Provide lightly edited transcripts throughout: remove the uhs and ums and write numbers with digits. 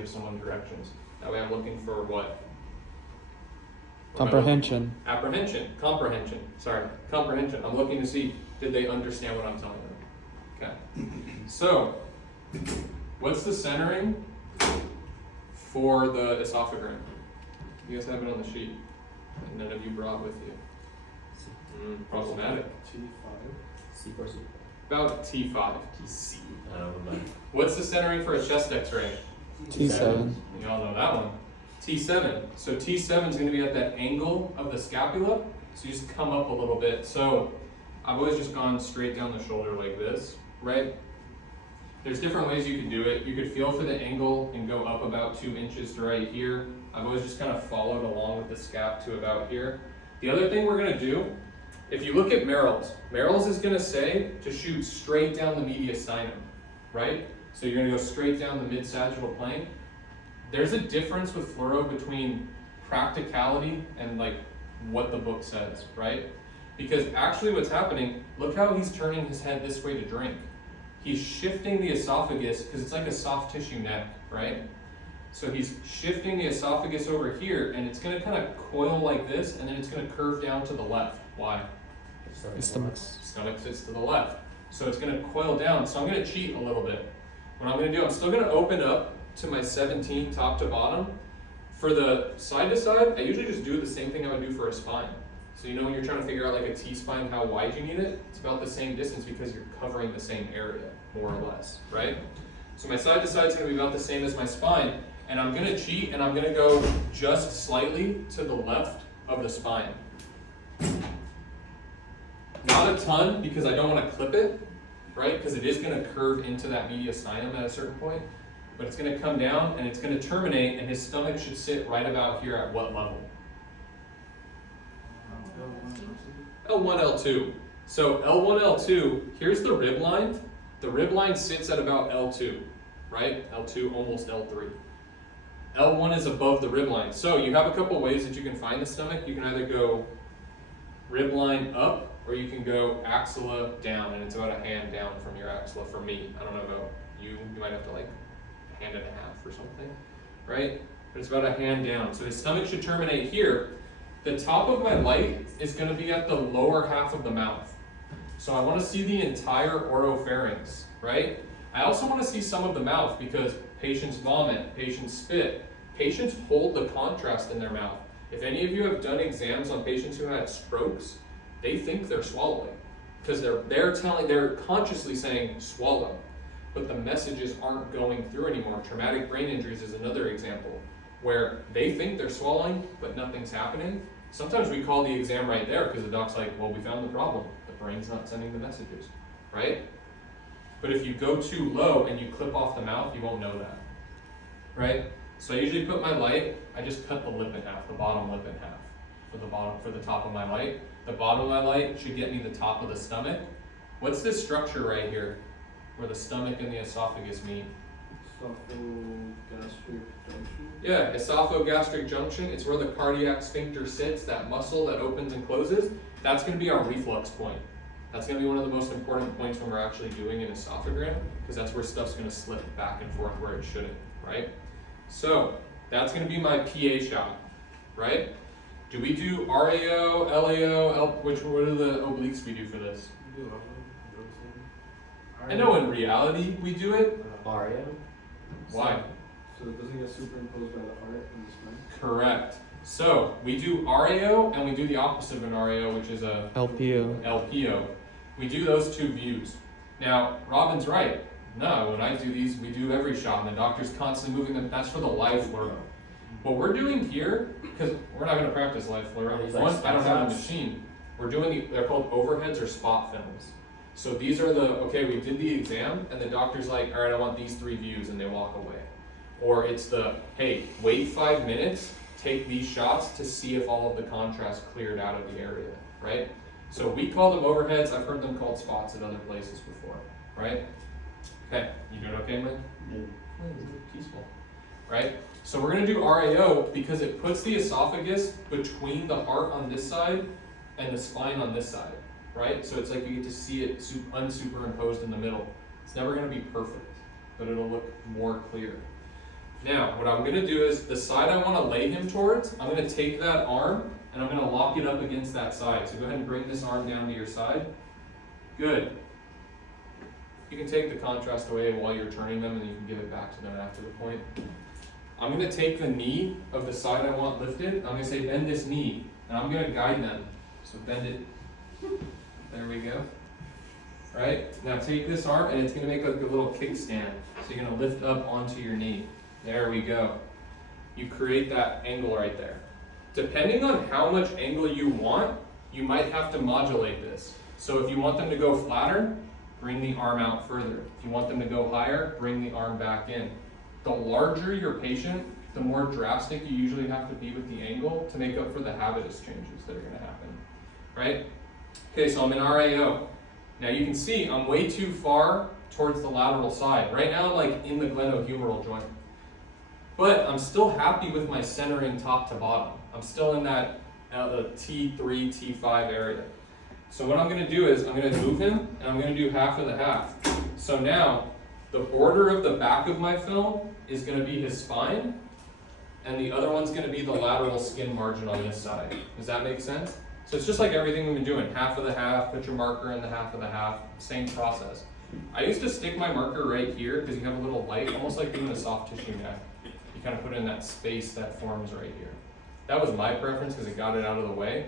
give someone directions. That way I'm looking for what? Comprehension. Comprehension. Sorry, comprehension. I'm looking to see, did they understand what I'm telling them? Okay. So, what's the centering for the esophagram? You guys have it on the sheet. None of you brought with you. Problematic. T5. C4 C. About T5. TC. I don't know. What's the centering for a chest X-ray? T7. You all know that one. T7. So T7 is going to be at that angle of the scapula. So you just come up a little bit. So I've always just gone straight down the shoulder like this, right? There's different ways you can do it. You could feel for the angle and go up about 2 inches to right here. I've always just kind of followed along with the scap to about here. The other thing we're going to do, if you look at Merrill's is going to say to shoot straight down the mediastinum, right? So you're going to go straight down the mid-sagittal plane. There's a difference with fluoro between practicality and like what the book says, right? Because actually what's happening, look how he's turning his head this way to drink. He's shifting the esophagus because it's like a soft tissue neck, right? So he's shifting the esophagus over here and it's going to kind of coil like this and then it's going to curve down to the left. Why? Stomach sits to the left. So it's going to coil down. So I'm going to cheat a little bit. What I'm going to do, I'm still going to open up to my 17 top to bottom. For the side to side, I usually just do the same thing I would do for a spine. So you know when you're trying to figure out like a T-spine, how wide you need it, it's about the same distance because you're covering the same area, more or less, right? So my side to side is going to be about the same as my spine, and I'm going to cheat and I'm going to go just slightly to the left of the spine. Not a ton because I don't want to clip it, right? Because it is going to curve into that mediastinum at a certain point. But it's going to come down and it's going to terminate and his stomach should sit right about here at what level? L1, L2. So L1, L2, here's the rib line. The rib line sits at about L2, right? L2, almost L3. L1 is above the rib line. So you have a couple ways that you can find the stomach. You can either go rib line up or you can go axilla down, and it's about a hand down from your axilla for me. I don't know about you. You might have to like hand and a half or something, right? But it's about a hand down. So his stomach should terminate here. The top of my light is going to be at the lower half of the mouth. So I want to see the entire oropharynx, right? I also want to see some of the mouth because patients vomit, patients spit, patients hold the contrast in their mouth. If any of you have done exams on patients who had strokes, they think they're swallowing because they're consciously saying swallow. But the messages aren't going through anymore. Traumatic brain injuries is another example where they think they're swallowing, but nothing's happening. Sometimes we call the exam right there because the doc's like, well, we found the problem. The brain's not sending the messages, right? But if you go too low and you clip off the mouth, you won't know that, right? So I usually put my light, I just cut the lip in half, the bottom lip in half for the top of my light. The bottom of my light should get me the top of the stomach. What's this structure right here? Where the stomach and the esophagus meet. Esophagogastric junction? Yeah, esophagogastric junction. It's where the cardiac sphincter sits, that muscle that opens and closes. That's going to be our reflux point. That's going to be one of the most important points when we're actually doing an esophagram, because that's where stuff's going to slip back and forth where it shouldn't, right? So that's going to be my PA shot, right? Do we do RAO, LAO, what are the obliques we do for this? We do I know in reality we do it. Aria? Why? So it doesn't get superimposed by the heart and the spine? Correct. So we do RAO and we do the opposite of an RAO, which is a LPO. LPO. We do those two views. Now, Robin's right. No, when I do these, we do every shot, and the doctor's constantly moving them. That's for the live fluoro. What we're doing here, because we're not going to practice live fluoro. One, I don't have a machine. We're doing they're called overheads or spot films. So these are okay, we did the exam, and the doctor's like, all right, I want these 3 views, and they walk away. Or it's hey, wait 5 minutes, take these shots to see if all of the contrast cleared out of the area, right? So we call them overheads. I've heard them called spots at other places before, right? Okay, you doing okay, Mike? Yeah. Peaceful, right? So we're gonna do RAO because it puts the esophagus between the heart on this side and the spine on this side, right? So it's like you get to see it unsuperimposed in the middle. It's never gonna be perfect, but it'll look more clear. Now, what I'm gonna do is, the side I wanna lay him towards, I'm gonna take that arm and I'm gonna lock it up against that side. So go ahead and bring this arm down to your side. Good. You can take the contrast away while you're turning them and you can give it back to them after the point. I'm gonna take the knee of the side I want lifted. I'm gonna say bend this knee and I'm gonna guide them. So bend it. There we go. Right? Now take this arm and it's gonna make like a little kickstand. So you're gonna lift up onto your knee. There we go. You create that angle right there. Depending on how much angle you want, you might have to modulate this. So if you want them to go flatter, bring the arm out further. If you want them to go higher, bring the arm back in. The larger your patient, the more drastic you usually have to be with the angle to make up for the habitus changes that are gonna happen, right? Okay, so I'm in RAO. Now you can see I'm way too far towards the lateral side. Right now I'm like in the glenohumeral joint. But I'm still happy with my centering top to bottom. I'm still in that T3, T5 area. So what I'm gonna do is I'm gonna move him and I'm gonna do half of the half. So now the border of the back of my film is gonna be his spine and the other one's gonna be the lateral skin margin on this side. Does that make sense? So it's just like everything we've been doing, half of the half, put your marker in the half of the half, same process. I used to stick my marker right here because you have a little light, almost like doing a soft tissue neck. You kind of put it in that space that forms right here. That was my preference because it got it out of the way.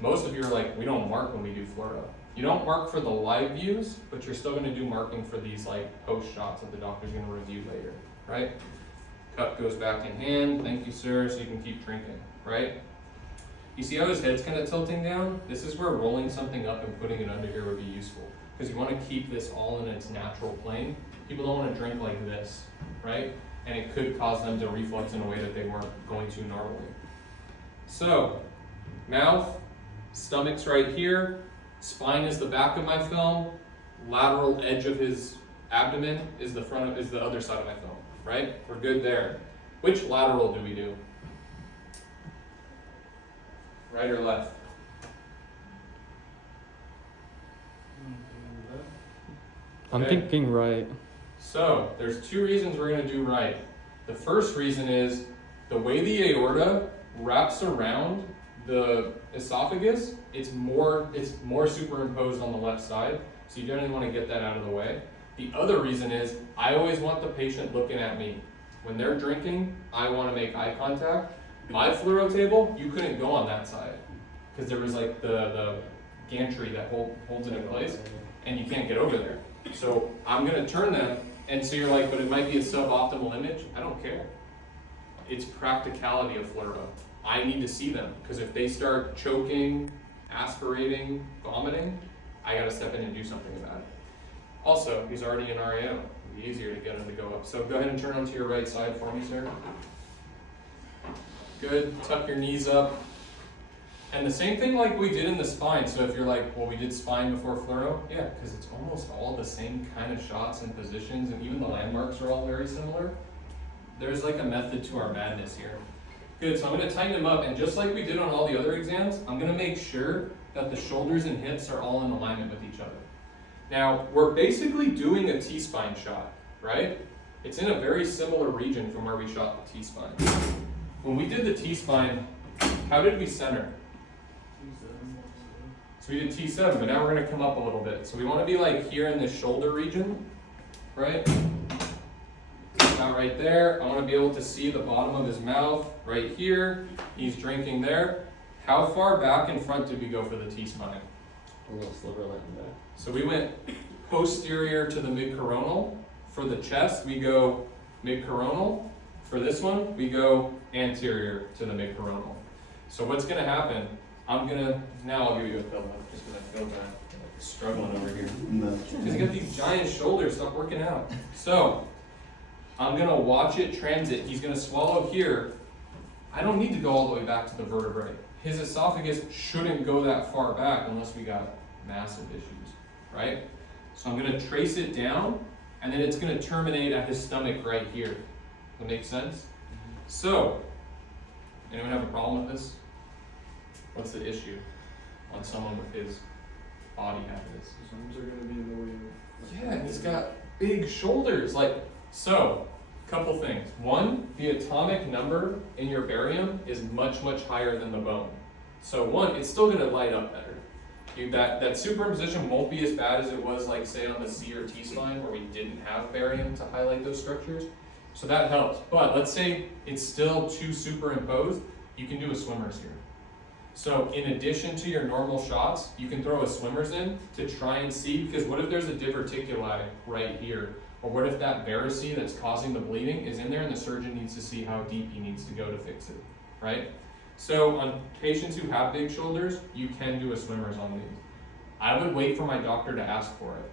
Most of you are like, we don't mark when we do fluoro. You don't mark for the live views, but you're still gonna do marking for these like post shots that the doctor's gonna review later, right? Cup goes back in hand, thank you sir, so you can keep drinking, right? You see how his head's kind of tilting down? This is where rolling something up and putting it under here would be useful because you want to keep this all in its natural plane. People don't want to drink like this, right? And it could cause them to reflux in a way that they weren't going to normally. So, mouth, stomach's right here, spine is the back of my film, lateral edge of his abdomen is the other side of my film, right? We're good there. Which lateral do we do? Right or left? I'm Okay. thinking right. So, there's two reasons we're going to do right. The first reason is the way the aorta wraps around the esophagus, it's more superimposed on the left side, so you generally want to get that out of the way. The other reason is I always want the patient looking at me. When they're drinking, I want to make eye contact. My fluoro table, you couldn't go on that side because there was like the gantry that holds it in place and you can't get over there. So I'm gonna turn them, and so you're like, but it might be a suboptimal image. I don't care. It's practicality of fluoro. I need to see them because if they start choking, aspirating, vomiting, I gotta step in and do something about it. Also, he's already in RAO. It'd be easier to get him to go up. So go ahead and turn onto your right side for me, sir. Good, tuck your knees up. And the same thing like we did in the spine. So if you're like, well, we did spine before fluoro. Yeah, because it's almost all the same kind of shots and positions, and even the landmarks are all very similar. There's like a method to our madness here. Good, so I'm gonna tighten them up, and just like we did on all the other exams, I'm gonna make sure that the shoulders and hips are all in alignment with each other. Now, we're basically doing a T-spine shot, right? It's in a very similar region from where we shot the T-spine. When we did the T-spine, how did we center? So we did T7, but now we're gonna come up a little bit. So we wanna be like here in this shoulder region, right? About right there. I wanna be able to see the bottom of his mouth right here. He's drinking there. How far back in front did we go for the T-spine? A little sliver like that. So we went posterior to the mid-coronal. For the chest, we go mid-coronal. For this one, we go anterior to the mid-coronal. So what's gonna happen? Now I'll give you a pill. I'm just gonna feel that. I'm struggling over here. Because you got these giant shoulders, stop working out. So, I'm gonna watch it transit. He's gonna swallow here. I don't need to go all the way back to the vertebrae. His esophagus shouldn't go that far back unless we got massive issues, right? So I'm gonna trace it down, and then it's gonna terminate at his stomach right here. That makes sense? So, anyone have a problem with this? What's the issue on someone with his body habitus? His arms are gonna be in the way of. Yeah, he's got big shoulders. Like, so, Couple things. One, the atomic number in your barium is much, much higher than the bone. So one, it's still gonna light up better. That superimposition won't be as bad as it was, like say on the C or T spine where we didn't have barium to highlight those structures. So that helps. But let's say it's still too superimposed, you can do a swimmers here. So in addition to your normal shots, you can throw a swimmers in to try and see, because what if there's a diverticuli right here? Or what if that varice that's causing the bleeding is in there and the surgeon needs to see how deep he needs to go to fix it, right? So on patients who have big shoulders, you can do a swimmers on these. I would wait for my doctor to ask for it.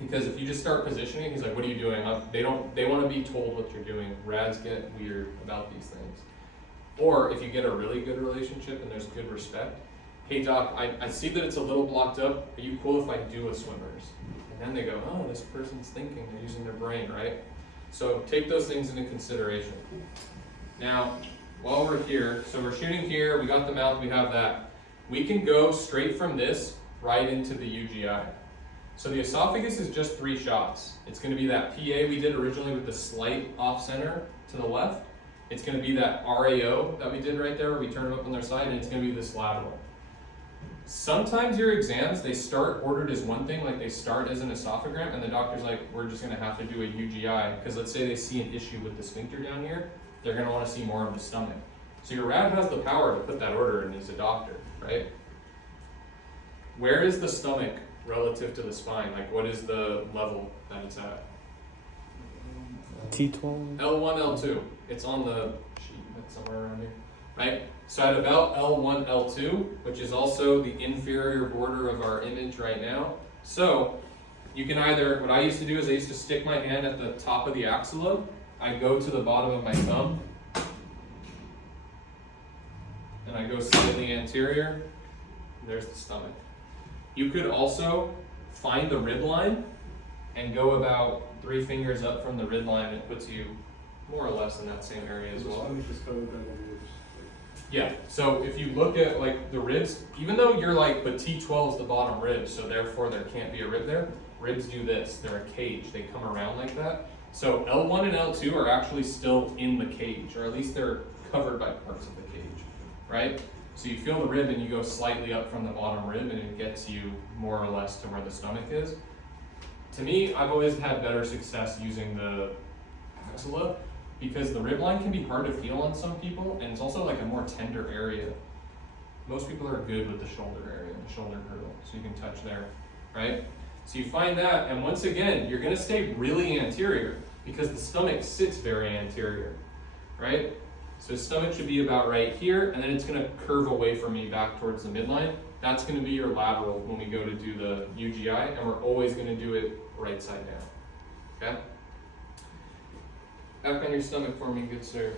Because if you just start positioning, he's like, what are you doing? They want to be told what you're doing. Rads get weird about these things. Or if you get a really good relationship and there's good respect, hey doc, I see that it's a little blocked up. Are you cool if I do a swimmers? And then they go, oh, this person's thinking, they're using their brain, right? So take those things into consideration. Now, while we're here, so we're shooting here, we got the mouth, we have that. We can go straight from this right into the UGI. So the esophagus is just 3 shots. It's gonna be that PA we did originally with the slight off center to the left. It's gonna be that RAO that we did right there where we turn them up on their side, and it's gonna be this lateral. Sometimes your exams, they start ordered as one thing, like they start as an esophagram, and the doctor's like, we're just gonna have to do a UGI, because let's say they see an issue with the sphincter down here, they're gonna wanna see more of the stomach. So your rad has the power to put that order in as a doctor, right? Where is the stomach relative to the spine? Like what is the level that it's at? T12. L1, L2. It's on the sheet, that's somewhere around here, right? So at about L1, L2, which is also the inferior border of our image right now. So you can either, what I used to do is I used to stick my hand at the top of the axilla. I go to the bottom of my thumb, and I go slightly anterior. There's the stomach. You could also find the rib line and go about 3 fingers up from the rib line, and it puts you more or less in that same area as well. Yeah, so if you look at like the ribs, even though you're like, but T12 is the bottom rib, so therefore there can't be a rib there, ribs do this, they're a cage, they come around like that. So L1 and L2 are actually still in the cage, or at least they're covered by parts of the cage, right? So you feel the rib and you go slightly up from the bottom rib and it gets you more or less to where the stomach is. To me, I've always had better success using the axilla because the rib line can be hard to feel on some people, and it's also like a more tender area. Most people are good with the shoulder area, the shoulder girdle, so you can touch there, right? So you find that, and once again, you're gonna stay really anterior because the stomach sits very anterior, right? So stomach should be about right here, and then it's gonna curve away from me back towards the midline. That's gonna be your lateral when we go to do the UGI, and we're always gonna do it right side down, okay? Back on your stomach for me, good sir.